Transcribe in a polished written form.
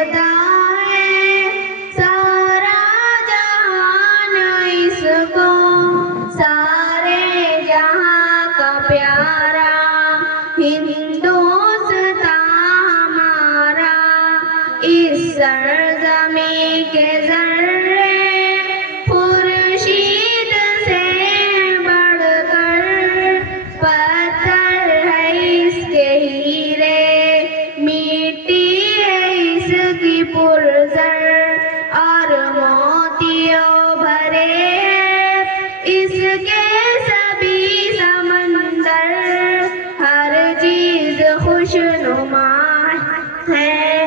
دیکھتا ہے سارا جہان اس کو، سارے جہاں کا پیارا ہندوستان ہمارا، اس سرزمین کے ذرے خورشید سے بڑھ کر، پتھر ہے اس کے ہیرے، مٹی ہے اس کی پرزر، اور موتیوں بھرے ہیں اس کے سبھی سمندر، ہر چیز خوشنما ہے